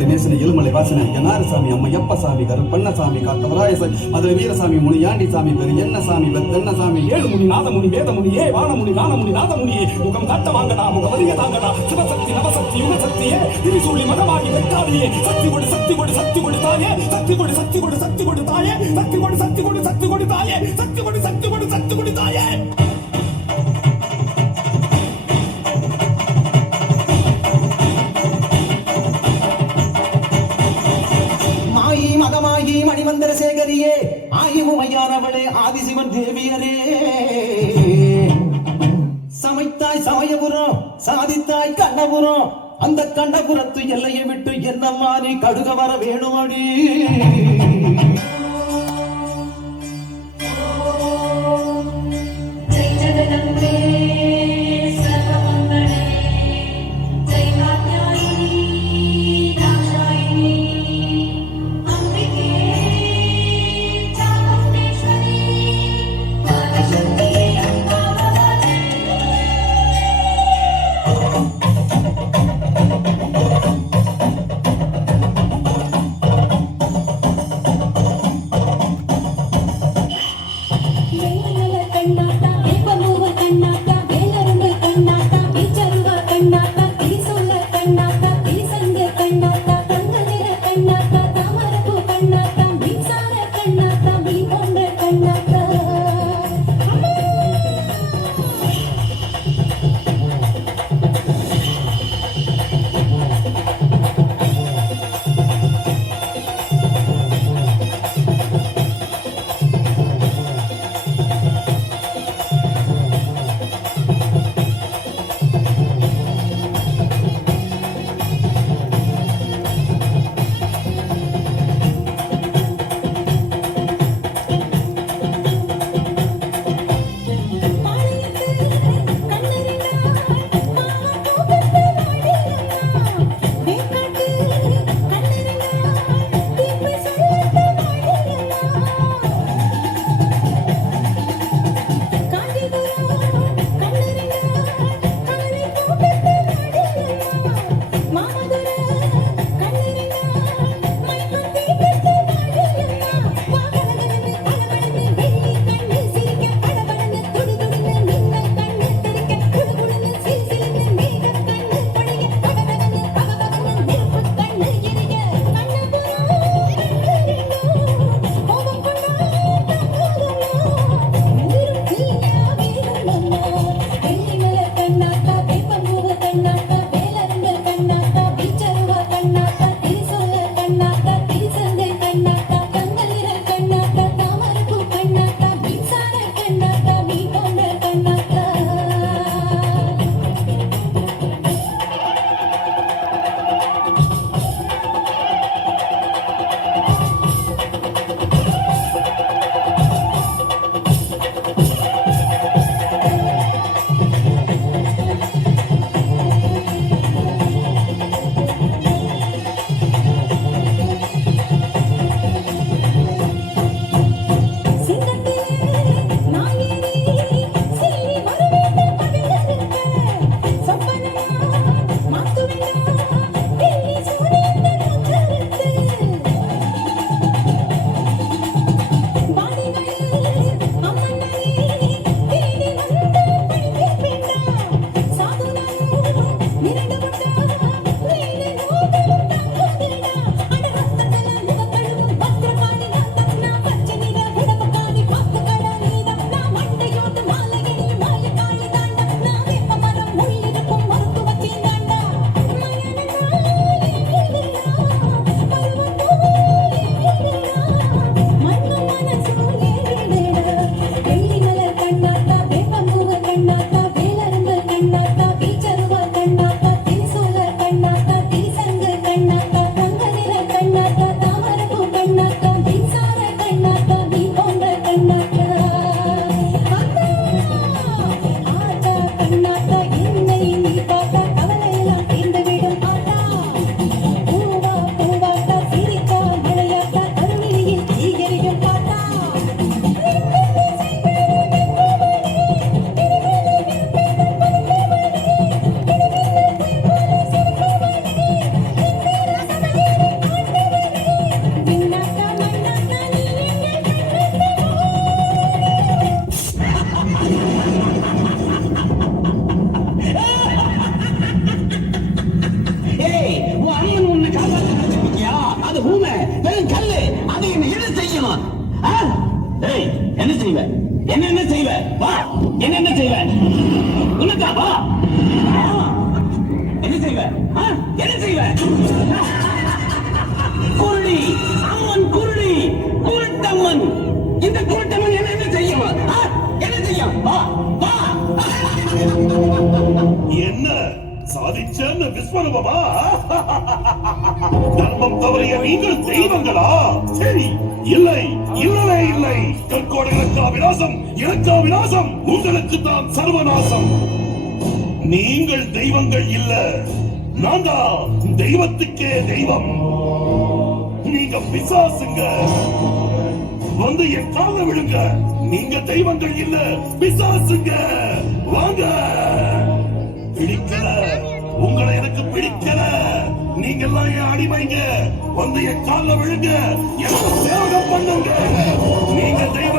ஆதி நேசன ஆணை வாசன அறுபடை நேசனை எழுமலை வாசனை என்னாரசாமி அம்மையப்ப சாமி கருப்பண்ணசாமி காத்தவராயசாமி மதுரை வீரசாமி முனியாண்டி சாமி பெரு என்ன சாமி பெத்தென்ன சாமி ஏழு முனி நாதமுனி ஏ வானமுனி ஞானமுனி நாதமுனியே முகம் காட்ட வாங்கடா முகம் அதிக தாங்கடா சிவசக்தி நவசக்தி யுகசக்தியே திரிசூலி மதமாகி வெட்டாதியே சக்தி கொடு சக்தி கொடு சக்தி கொடு தாயே சக்தி கொடு சக்தி கொடு சக்தி கொடு தாயே சக்தி கொடு சக்தி கொடு சக்தி சேகரியே ஆதிசிவன் தேவியரே. சமைத்தாய் சமயபுரம் சாதித்தாய் கண்ணபுரம் அந்த கண்டபுரத்து எல்லையை விட்டு என்னம்மா நீ கடுக வர வேணுமடி? என்ன செய்வ? என்னென்ன செய்வ? வா என்ன செய்வ? உனக்கா வா. என்ன செய்வ? என்ன செய்வ? குருடி அம்மன் குருடி குருட்டம்மன். இந்த குருட்டம்மன் என்ன என்ன செய்யும்? என்ன செய்யும்? வா வா. என்ன? சாதிச்சேன்னு விஸ்வரூபமா? தர்மம் தவறிய நீங்கள் தெய்வங்களா? சரி. இல்லை இல்லவே இல்லை. கற்கோடு இலக்கா விநாசம் இலக்கா விநாசம். உங்களுக்கு தான் சர்வநாசம். நீங்கள் தெய்வங்கள் இல்ல. நான் தெய்வத்துக்கே தெய்வம். நீங்க பிசாசுங்க. வந்து என் கால விழுங்க. நீங்க தெய்வங்கள் இல்ல பிசாசுங்க. வாங்க. எல்லாம் என் அடிமைங்க. வந்து என் காலில் விழுங்க. எனக்கு சேவகம் பண்ணுங்க. நீங்க தெய்வங்கள்